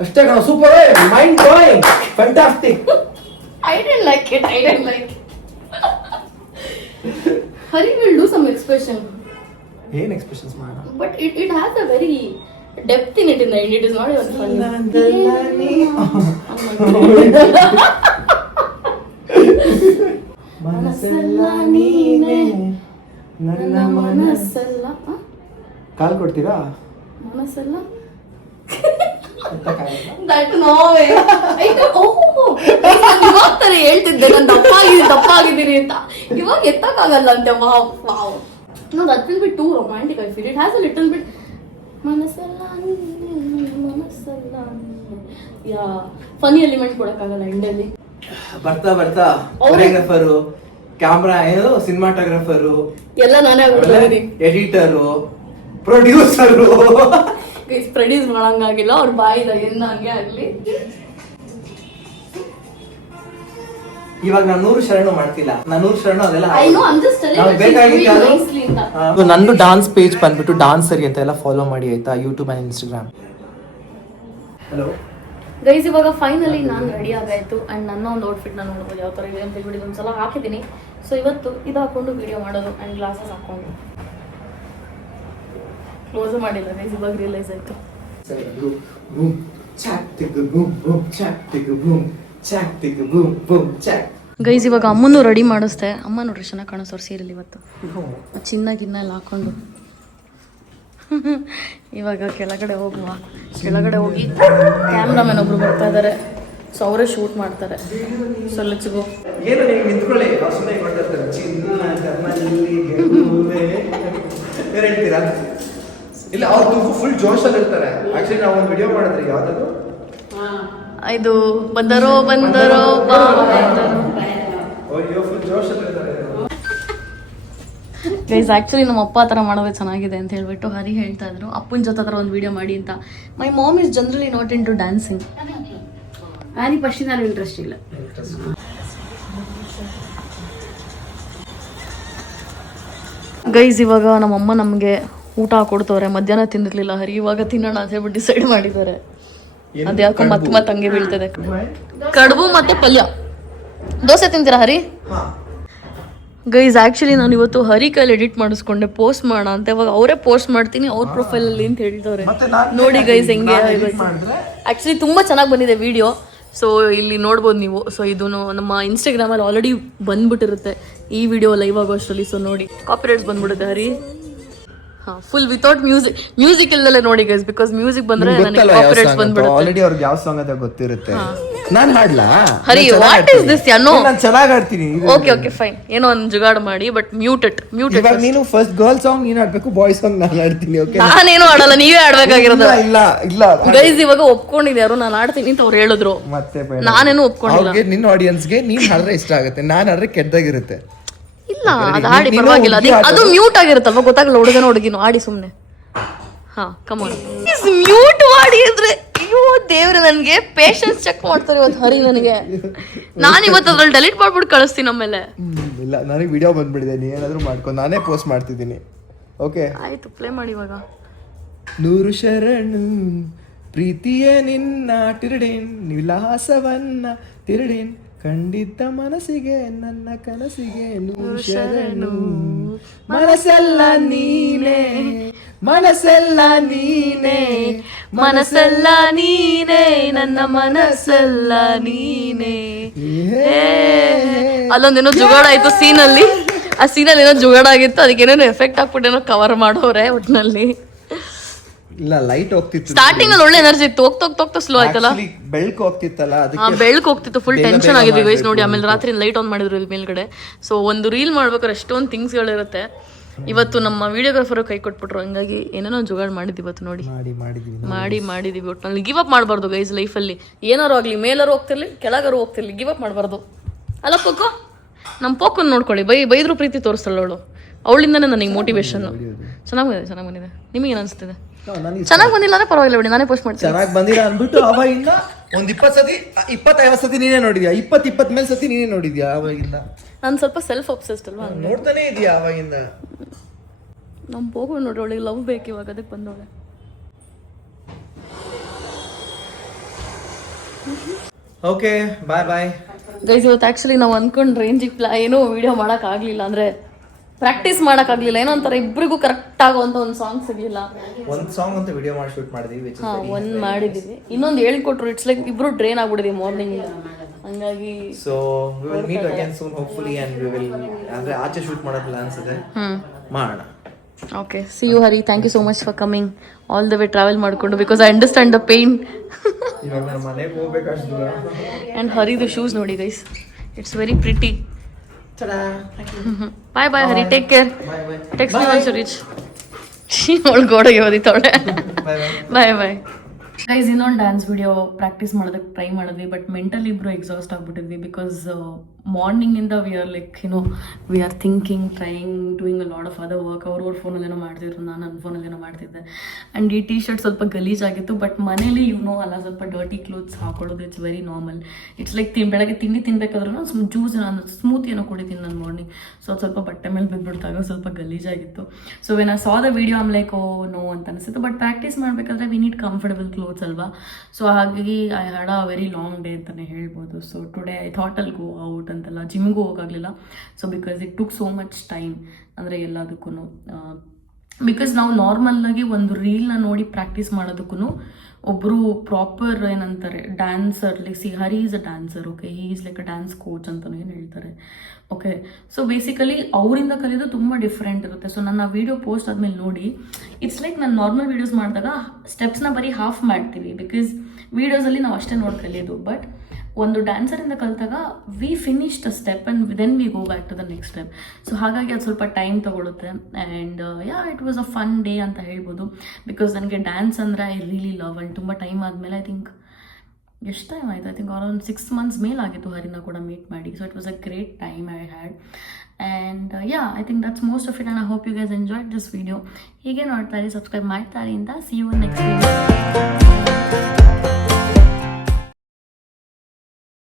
ಅಷ್ಟೇ ಕಣೋ. Super, mind blowing, fantastic. I didn't like it. Hari will do some expression. ಏನ್ ಎಕ್ಸ್ಪ್ರೆಷನ್ಸ್ ಮಾಡೋಣ? But it has a very depth in it in the end. It is not even funny. ಮನಸ್ಸೆಲ್ಲ ನೀನೆ ನನ್ನ ಮನಸ್ಸೆಲ್ಲ ಕಾಲ್ ಕೊಡ್ತೀರಾ? ಮನಸ್ಸೆಲ್ಲ ದಟ್ ನೋ ವೇ. ಇವಾಗ ತರ ಹೇಳ್ತಿದ್ದೆ ನಾನು ದಪ್ಪ ಆಗಿದ್ದೀನಿ ಅಂತ. ಇವಾಗ ಎತ್ತಕ್ಕಾಗಲ್ಲ ಅಂತೆ. Wow. No, that will be too romantic. I feel it has a little bit ಮನಸ್ಸೆಲ್ಲ ಮನಸ್ಸೆಲ್ಲ ಯಾ ಫನಿ ಎಲಿಮೆಂಟ್ ಕೊಡಕ್ಕಾಗಲ್ಲ ಎಂಡಲ್ಲಿ. ಬರ್ತಾ ಕೊರಿಯೋಗ್ರಾಫರು, ಕ್ಯಾಮ್ರಾ ಏನು ಸಿನಿಮಾಟೋಗ್ರಾಫರು ಎಲ್ಲ ನಾನೇ ಆಗ್ಬಿಡ್ತೀನಿ. ಎಡಿಟರು, ಪ್ರೊಡ್ಯೂಸರು ಪ್ರೊಡ್ಯೂಸ್ ಮಾಡಂಗಾಗಿಲ್ಲ ಅವ್ರ ಬಾಯಿದ ಏನ ಹಂಗೆ ಆಗ್ಲಿ. ಇವಾಗ ನಾನು 100 ಶರಣು ಮಾಡ್ತಿಲ್ಲ, ನಾನು 100 ಶರಣು ಅದೆಲ್ಲ I know, I'm just telling you, she's doing nicely ಅಂತ. ನಂದು ಡಾನ್ಸ್ ಪೇಜ್ ಬಂದ್ಬಿಟ್ಟು ಡಾನ್ಸರಿ ಅಂತ ಎಲ್ಲ ಫಾಲೋ ಮಾಡಿ ಆಯ್ತಾ, YouTube and Instagram. Hello guys, ಇವಾಗ ಫೈನಲಿ ನಾನು ರೆಡಿ ಆಗಾಯ್ತು ಆ್ಯಂಡ್ ನನ್ನ ಒಂದು ಔಟ್ಫಿಟ್ ನಾನು ನೋಡ್ಬೋದು ಯಾವ ಥರ ಇದೆ ಅಂತ ಹೇಳ್ಬಿಟ್ಟು ಒಂದ್ಸಲ ಹಾಕಿದ್ದೀನಿ. ಸೊ ಇವತ್ತು ಇದು ಹಾಕೊಂಡು ವಿಡಿಯೋ ಮಾಡೋದು ಆ್ಯಂಡ್ ಗ್ಲಾಸಸ್ ಹಾಕೊಂಡು ಕ್ಲೋಸ್ ಮಾಡಿಲ್ಲ ಗೈಸ್, ಇವಾಗ ರಿಯಲೈಸ್ ಆಯಿತು. ಗೈಸ್ ಇವಾಗ ಅಮ್ಮನೂ ರೆಡಿ ಮಾಡಿಸ್ದೆ. ಅಮ್ಮ ನೋಡ್ರಿ ಚೆನ್ನಾಗಿ ಕಾಣಿಸೋರು ಸೀರೆಯಲ್ಲಿ ಇವತ್ತು ಚಿನ್ನ ಎಲ್ಲ ಹಾಕೊಂಡು. ಇವಾಗ ಕೆಳಗಡೆ ಹೋಗುವ. ಕೆಳಗಡೆ ಹೋಗಿ ಕ್ಯಾಮ್ರಾಮನ್ ಒಬ್ರು ಬರ್ತಾ ಇದ್ದಾರೆ, ಸೊ ಅವರೇ ಶೂಟ್ ಮಾಡ್ತಾರೆ. So let's go. ಏನು ನೀವು ನಿಂತ್ಕೊಳ್ಳಿ, ಸುಮ್ಮನೆ ಕೊಟ್ಟಿರ್ತಾರೆ ಚಿನ್ನ ಹೇಳ್ತೀರಾ? ಇಲ್ಲ, ಅವ್ರು ಫುಲ್ ಜೋಶಲ್ಲಿ ಇರ್ತಾರೆ. ಆಕ್ಚುಲಿ ನಾವು ಒಂದು ವಿಡಿಯೋ ಮಾಡಿದ್ರಿ, ಯಾವ್ದು ಇದು ಬಂದರೋ ಬಾ ಅಯ್ಯೋ ಫುಲ್ ಜೋಶಲ್ಲಿ ಇರ್ತಾರೆ. ಗೈಸ್ ಆ್ಯಕ್ಚುಲಿ ನಮ್ಮ ಅಪ್ಪ ಆ ಥರ ಮಾಡೋದೇ ಚೆನ್ನಾಗಿದೆ ಅಂತ ಹೇಳ್ಬಿಟ್ಟು ಹರಿ ಹೇಳ್ತಾ ಇದ್ರು ಅಪ್ಪನ ಜೊತೆ ಥರ ಒಂದು ವಿಡಿಯೋ ಮಾಡಿ ಅಂತ. My mom is generally not into dancing. ಆನಿ ಫಸ್ಟಿನಲ್ಲಿ ಇಂಟ್ರೆಸ್ಟ್ ಇಲ್ಲ. ಗೈಸ್ ಇವಾಗ ನಮ್ಮಮ್ಮ ನಮಗೆ ಊಟ ಕೊಡ್ತವ್ರೆ. ಮಧ್ಯಾಹ್ನ ತಿಂದಿರ್ಲಿಲ್ಲ ಹರಿ, ಇವಾಗ ತಿನ್ನೋಣ ಅಂತ ಹೇಳ್ಬಿಟ್ಟು ಡಿಸೈಡ್ ಮಾಡಿದ್ದಾರೆ. ಅದ್ಯಾಕೋ ಮತ್ತೆ ಹಂಗೆ ಬೀಳ್ತದೆ. ಕಡುಬು ಮತ್ತೆ ಪಲ್ಯ. ದೋಸೆ ತಿಂತೀರಾ ಹರಿ? ಗೈಸ್ ಆ್ಯಕ್ಚುಲಿ ನಾನು ಇವತ್ತು ಹರಿ ಕೈಲಿ ಎಡಿಟ್ ಮಾಡಿಸ್ಕೊಂಡೆ ಪೋಸ್ಟ್ ಮಾಡೋಣ ಅಂತ. ಇವಾಗ ಅವರೇ ಪೋಸ್ಟ್ ಮಾಡ್ತೀನಿ ಅವ್ರ ಪ್ರೊಫೈಲಲ್ಲಿ ಅಂತ ಹೇಳ್ತವ್ರೆ. ನೋಡಿ ಗೈಸ್ ಹೆಂಗೆ ಆ್ಯಕ್ಚುಲಿ ತುಂಬ ಚೆನ್ನಾಗಿ ಬಂದಿದೆ ವಿಡಿಯೋ. ಸೊ ಇಲ್ಲಿ ನೋಡ್ಬೋದು ನೀವು. ಸೊ ಇದು ನಮ್ಮ ಇನ್ಸ್ಟಾಗ್ರಾಮಲ್ಲಿ ಆಲ್ರೆಡಿ ಬಂದ್ಬಿಟ್ಟಿರುತ್ತೆ ಈ ವಿಡಿಯೋ ಲೈವ್ ಆಗೋ ಅಷ್ಟರಲ್ಲಿ. ಸೊ ನೋಡಿ ಕಾಪಿರೈಟ್ಸ್ ಬಂದ್ಬಿಡುತ್ತೆ ಹರಿ. ಫುಲ್ ವಿತೌಟ್ ಮ್ಯೂಸಿಕ್ ಇಲ್ದಲ್ಲೇ ನೋಡಿ ಗೈಸ್, ಬಿಕಾಸ್ ಮ್ಯೂಸಿಕ್ ಬಂದ್ರೆ ನನಗೆ ಕಾಪಿರೈಟ್ಸ್ ಬಂದ್ಬಿಡುತ್ತೆ. ಆಲ್ರೆಡಿ ಅವ್ರಿಗೆ ಯಾವ ಸಾಂಗ್ ಅಂತ ಗೊತ್ತಿರುತ್ತೆ. ನಾನು ಹಾಡ್ಲಾ ಹರಿ? ವಾಟ್ ಇಸ್ ದಿಸ್ ಯಾನೋ? ನಾನು ಚೆನ್ನಾಗಿ ಹಾಡ್ತೀನಿ. ಓಕೆ ಫೈನ್, ಏನೋ ಒಂದು ಜುಗಾಡ್ ಮಾಡಿ, ಬಟ್ ಮ್ಯೂಟೆಡ್. ಇವಾಗ ನೀನು ಫಸ್ಟ್ ಗರ್ಲ್ ಸಾಂಗ್ ನೀನು ಹಾಡ್ಬೇಕು, ಬಾಯ್ ಸಾಂಗ್ ನಾನು ಹಾಡ್ತೀನಿ. ಓಕೆ, ನಾನೇನು ಆಡಲ್ಲ, ನೀವೇ ಆಡ್ಬೇಕಾಗಿರೋದು. ಇಲ್ಲ ಗೈಸ್ ಇವಾಗ ಒಪ್ಕೊಂಡಿದ್ಯಾರು ನಾನು ಆಡ್ತೀನಿ ಅಂತ ಅವ್ರು ಹೇಳಿದ್ರು. ಮತ್ತೆ ನಾನೇನು ಒಪ್ಕೊಂಡಿಲ್ಲ. ನಿನ್ನ ಆಡಿಯನ್ಸ್ಗೆ ನೀನ್ ಹಾಡ್ರೆ ಇಷ್ಟ ಆಗುತ್ತೆ, ನಾನು ಹಾಡ್ರೆ ಕೆಟ್ಟದಾಗಿರುತ್ತೆ. ಇಲ್ಲ ಅದು ಹಾಡಿ ಪರವಾಗಿಲ್ಲ, ಅದು ಮ್ಯೂಟ್ ಆಗಿರುತ್ತಲ್ವ, ಗೊತ್ತಾಗಲ್ಲ ಹುಡುಗನ ಹುಡುಗಿನೂ. ಆಡಿ ಸುಮ್ನೆ. ಹಾ ಕಮಾನ್, ಮ್ಯೂಟ್ ಮಾಡಿ ಅಂದ್ರೆ ಅಯ್ಯೋ ದೇವ್ರೆ, ನನ್ಗೆ ಪೇಷನ್ಸ್ ಚೆಕ್ ಮಾಡ್ತಾರೆ ಇವತ್ತು ಹರಿ ನನಗೆ. ನಾನು ಇವತ್ತು ಅದ್ರಲ್ಲಿ ಡೆಲೀಟ್ ಮಾಡ್ಬಿಟ್ಟು ಕಳಿಸ್ತೀನಿ ಆಮೇಲೆ. ಇಲ್ಲ, ನನಗೆ ವಿಡಿಯೋ ಬಂದ್ಬಿಡಿದೆ, ನೀ ಏನಾದ್ರು ಮಾಡ್ಕೊ, ನಾನೇ ಪೋಸ್ಟ್ ಮಾಡ್ತಿದ್ದೀನಿ. ಓಕೆ ಆಯ್ತು, ಪ್ಲೇ ಮಾಡಿ ಇವಾಗ. 100 ಶರಣು ಪ್ರೀತಿಯ ನಿನ್ನ ತಿರುಡೇನ್, ವಿಲಾಸವನ್ನ ತಿರುಡೇನ್, ಕಂಡಿದ್ದ ಮನಸ್ಸಿಗೆ ನನ್ನ ಕನಸಿಗೆ 100 ಶರಣು. ಮನಸ್ಸೆಲ್ಲ ನೀನೇ, ಮನಸ್ಸೆಲ್ಲ ನೀನೇ, ಮನಸ್ಸೆಲ್ಲ ನೀನೇ, ನನ್ನ ಮನಸ್ಸೆಲ್ಲ ನೀನೇ. ಅಲ್ಲೊಂದೇನೋ ಜುಗಾಡ ಆಯ್ತು ಸೀನಲ್ಲಿ. ಆ ಸೀನಲ್ಲಿ ಏನೋ ಜುಗಾಡ ಆಗಿತ್ತು, ಅದಕ್ಕೆ ಏನೇನೋ ಎಫೆಕ್ಟ್ ಹಾಕ್ಬಿಟ್ಟು ಏನೋ ಕವರ್ ಮಾಡೋರೆ ಒಟ್ಟಿನಲ್ಲಿ. ಇಲ್ಲ, ಲೈಟ್ ಹೋಗ್ತಿತ್ತು ಸ್ಟಾರ್ಟಿಂಗ್ ಅಲ್ಲಿ ಒಳ್ಳೆ ಎನರ್ಜಿ ಇತ್ತು, ಹೋಗ್ತಾ ಸ್ಲೋ ಆಯ್ತಲ್ಲ. ಬೆಳಕು ಹೋಗ್ತಿತ್ತಲ್ಲ, ಅದಕ್ಕೆ ಬೆಳಕು ಹೋಗ್ತಿತ್ತು, ಫುಲ್ ಟೆನ್ಷನ್ ಆಗಿದ್ವಿ ಗೈಸ್ ನೋಡಿ. ಆಮೇಲೆ ರಾತ್ರಿ ಲೈಟ್ ಆನ್ ಮಾಡಿದ್ರು ಇಲ್ಲಿ ಮೇಲ್ಗಡೆ. ಸೊ ಒಂದು ರೀಲ್ ಮಾಡ್ಬೇಕಾದ್ರೆ ಎಷ್ಟೊಂದು ಥಿಂಗ್ಸ್ಗಳಿರುತ್ತೆ. ಇವತ್ತು ನಮ್ಮ ವಿಡಿಯೋಗ್ರಾಫರ್ ಕೈ ಕೊಟ್ಬಿಟ್ರು, ಹಂಗಾಗಿ ಏನೇನೋ ಜುಗಾಡ್ ಮಾಡಿದ್ವಿ ಇವತ್ತು ನೋಡಿ. ಮಾಡಿದೀವಿ ಒಟ್ಟಿನಲ್ಲಿ. ಗಿವ್ ಅಪ್ ಮಾಡಬಾರ್ದು ಗೈಸ್ ಲೈಫಲ್ಲಿ. ಏನಾರು ಆಗಲಿ, ಮೇಲಾರು ಹೋಗ್ತಿರ್ಲಿ ಕೆಳಗಾರು ಹೋಗ್ತಿರ್ಲಿ, ಗಿವ್ ಅಪ್ ಮಾಡಬಾರ್ದು ಅಲ್ಲ. ಪೋಕೋ, ನಮ್ಮ ಪೋಕನ್ ನೋಡ್ಕೊಳ್ಳಿ, ಬೈದ್ರು ಪ್ರೀತಿ ತೋರಿಸ್ತಲ್ಲ ಅವಳು, ಅವಳಿಂದನೇ ನನಗೆ ಮೋಟಿವೇಶನ್. ಚೆನ್ನಾಗಿ ಬಂದಿದೆ. ನಿಮಗೆ ಏನು ಅನಿಸ್ತಿದೆ? ಚೆನ್ನಾಗಿ ಬಂದಿಲ್ಲ ಅಂದ್ರೆ ಪರವಾಗಿಲ್ಲ ಬಿಡಿ, ನಾನೇ ಪೋಸ್ಟ್ ಮಾಡ್ತೀನಿ. ಚೆನ್ನಾಗಿ ಬಂದಿಲ್ಲ ಅಂದ್ಬಿಟ್ಟು ಅವಾಗಿಂದ ಒಂದು 20 ಸತಿ 25 ಸತಿ ನೀನೇ ನೋಡಿದ್ಯಾ, 20 ಮೇಲೆ ಸತಿ ನೀನೇ ನೋಡಿದ್ಯಾ ಅವಾಗಿಂದ. ನಾನು ಸ್ವಲ್ಪ ಸೆಲ್ಫ್ ಅಬ್ಸೆಸ್ಡ್ ಅಲ್ವಾ, ನೋಡ್ತಾನೆ ಇದೆಯಾ ಅವಾಗಿಂದ. ನಮ್ಮ ಹೋಗೋ ನೋಡಿ, ಅವಳಿಗೆ ಲವ್ ಬೇಕು ಇವಾಗ, ಅದಕ್ಕೆ ಬಂದವಳೆ. ಓಕೆ, ಬಾಯ್ ಗೈಸ್ ಇವತ್ತು ಆ್ಯಕ್ಚುಲಿ ನಾವು ಅಂದ್ಕೊಂಡು ರೇಂಜಿಗೆ ಏನೋ ವಿಡಿಯೋ ಮಾಡೋಕ್ಕಾಗಲಿಲ್ಲ, ಅಂದರೆ ಪ್ರಾಕ್ಟೀಸ್ ಮಾಡೋಕ್ಕಾಗಲಿಲ್ಲ. ಏನೋ ಒಂಥರ ಇಬ್ಬರಿಗೂ ಕರೆಕ್ಟ್ ಆಗೋಂಥ ಒಂದು ಸಾಂಗ್ ಸಿಗಲಿಲ್ಲ. ಒಂದು ಸಾಂಗ್ ಅಂತ ವಿಡಿಯೋ ಮಾಡಿ ಶೂಟ್ ಮಾಡಿದ್ವಿ. ಒಂದು ಮಾಡಿದ್ದೀವಿ, ಇನ್ನೊಂದು ಹೇಳ್ಕೊಟ್ರು. ಇಟ್ಸ್ ಲೈಕ್ ಇಬ್ರು ಡ್ರೈನ್ ಆಗ್ಬಿಟ್ಟಿದ್ವಿ ಮಾರ್ನಿಂಗ್, ಹಂಗಾಗಿ. So we will meet again soon hopefully, and we will ಅಂದ್ರೆ ಆಚೆ ಶೂಟ್ ಮಾಡೋ ಪ್ಲಾನ್ಸ್ ಇದೆ, ಮಾಡೋಣ. Okay, see you Hari. Thank you so much for coming all the way travel ಮಾಡಿಕೊಂಡು, because I understand the pain. ಇವಾಗ ನಾನು ಮನೆಗೆ ಹೋಗ್ಬೇಕಷ್ಟು ದೂರ. ಆ್ಯಂಡ್ ಹರಿದು ಶೂಸ್ ನೋಡಿ guys, it's very pretty. Bye bye Hari, take care. Text me once you reach. ಅವಳು ಗೋಡೆಗೆ ಓದಿತ್ತವಳೆ. Bye bye. ಗೈಸ್ ಇನ್ನೊಂದು ಡ್ಯಾನ್ಸ್ ವಿಡಿಯೋ ಪ್ರಾಕ್ಟೀಸ್ ಮಾಡೋದಕ್ಕೆ ಟ್ರೈ ಮಾಡಿದ್ವಿ ಬಟ್ ಮೆಂಟಲಿ ಇಬ್ಬರು ಎಕ್ಸಾಸ್ಟ್ ಆಗ್ಬಿಟ್ಟಿದ್ವಿ ಬಿಕಾಸ್ ಮಾರ್ನಿಂಗಿಂದ we are like we are thinking trying doing a lot of other work ಅವ್ರವ್ರ ಫೋನಲ್ಲೇನೋ ಮಾಡ್ತಿದ್ರು ನಾನು ನನ್ನ ಫೋನಲ್ಲೇನೋ ಮಾಡ್ತಿದ್ದೆ ಆ್ಯಂಡ್ ಈ ಟೀ ಶರ್ಟ್ ಸ್ವಲ್ಪ ಗಲೀಜಾಗಿತ್ತು ಬಟ್ ಮನೇಲಿ ಅಲ್ಲ ಸ್ವಲ್ಪ ಡರ್ಟಿ ಕ್ಲೋತ್ಸ್ ಹಾಕೊಳ್ಳೋದು it's very normal it's like ಬೆಳಗ್ಗೆ ತಿಂಡಿ ತಿನ್ಬೇಕಾದ್ರೂ ಜ್ಯೂಸ್ ನಾನು ಸ್ಮೂತಿ ಏನೋ ಕುಡಿತೀನಿ ನಾನು ಮಾರ್ನಿಂಗ್ ಸೊ ಅದು ಸ್ವಲ್ಪ ಬಟ್ಟೆ ಮೇಲೆ ಬಿದ್ದುಬಿಡ್ತಾಗ ಸ್ವಲ್ಪ ಗಲೀಜಾಗಿತ್ತು so when I saw the video am like oh no ಅಂತ ಅನಿಸುತ್ತೆ ಬಟ್ ಪ್ರಾಕ್ಟೀಸ್ ಮಾಡಬೇಕಾದ್ರೆ ವಿ ನೀಡ್ ಕಂಫರ್ಟಬಲ್ ಕ್ಲೋತ್ಸ್ ಅಲ್ವಾ ಸೊ ಹಾಗಾಗಿ I had a very long day ಅಂತಲೇ ಹೇಳ್ಬೋದು ಸೊ ಟುಡೇ ಐ ಥಾಟ್ ಅಲ್ ಗೋ ಔಟ್ ಅಂತೆಲ್ಲ ಜಿಮ್ಗೂ ಹೋಗಾಗಲಿಲ್ಲ so because it took so much time ಅಂದರೆ ಎಲ್ಲದಕ್ಕೂ ಬಿಕಾಸ್ ನಾವು ನಾರ್ಮಲ್ಲಾಗಿ ಒಂದು ರೀಲ್ನ ನೋಡಿ ಪ್ರಾಕ್ಟೀಸ್ ಮಾಡೋದಕ್ಕೂ ಒಬ್ಬರು ಪ್ರಾಪರ್ ಏನಂತಾರೆ dancer like Hari is a dancer okay he is like a dance coach ಅಂತಲೂ ಏನು ಹೇಳ್ತಾರೆ ಓಕೆ ಸೊ ಬೇಸಿಕಲಿ ಅವರಿಂದ ಕಲಿಯೋದು ತುಂಬ ಡಿಫ್ರೆಂಟ್ ಇರುತ್ತೆ ಸೊ ನನ್ನ ವೀಡಿಯೋ ಪೋಸ್ಟ್ ಆದಮೇಲೆ ನೋಡಿ ಇಟ್ಸ್ ಲೈಕ್ ನಾನು ನಾರ್ಮಲ್ ವೀಡಿಯೋಸ್ ಮಾಡಿದಾಗ ಸ್ಟೆಪ್ಸ್ನ ಬರೀ ಹಾಫ್ ಮಾಡ್ತೀವಿ ಬಿಕಾಸ್ ವೀಡಿಯೋಸಲ್ಲಿ ನಾವು ಅಷ್ಟೇ ನೋಡಿ ಕಲಿಯೋದು ಬಟ್ ಒಂದು ಡ್ಯಾನ್ಸರಿಂದ ಕಲಿತಾಗ we finish the step and then we go back to the next step so ಹಾಗಾಗಿ ಅದು ಸ್ವಲ್ಪ ಟೈಮ್ ತೊಗೊಳುತ್ತೆ and it was a fun day ಅಂತ ಹೇಳ್ಬೋದು ಬಿಕಾಸ್ ನನಗೆ ಡ್ಯಾನ್ಸ್ ಅಂದರೆ ಐ ರಿಯಲಿ ಲವ್ ಆ್ಯಂಡ್ ತುಂಬ ಟೈಮ್ ಆದಮೇಲೆ ಐ ಥಿಂಕ್ ಎಷ್ಟು ಟೈಮ್ ಆಯಿತು ಐ ಥಿಂಕ್ ಅರೌಂಡ್ 6 months ಮೇಲಾಗಿತ್ತು ಹರಿನ ಕೂಡ ಮೀಟ್ ಮಾಡಿ so it was a great time I had and I think that's most of it and I hope you guys enjoyed this video ಹೀಗೆ ನೋಡ್ತಾ ಇರಿ subscribe ಮಾಡ್ತಾ ಇರಿ ಅಂತ ಸಿ ಯು ನೆಕ್ಸ್ಟ್ ವಿಡಿಯೋ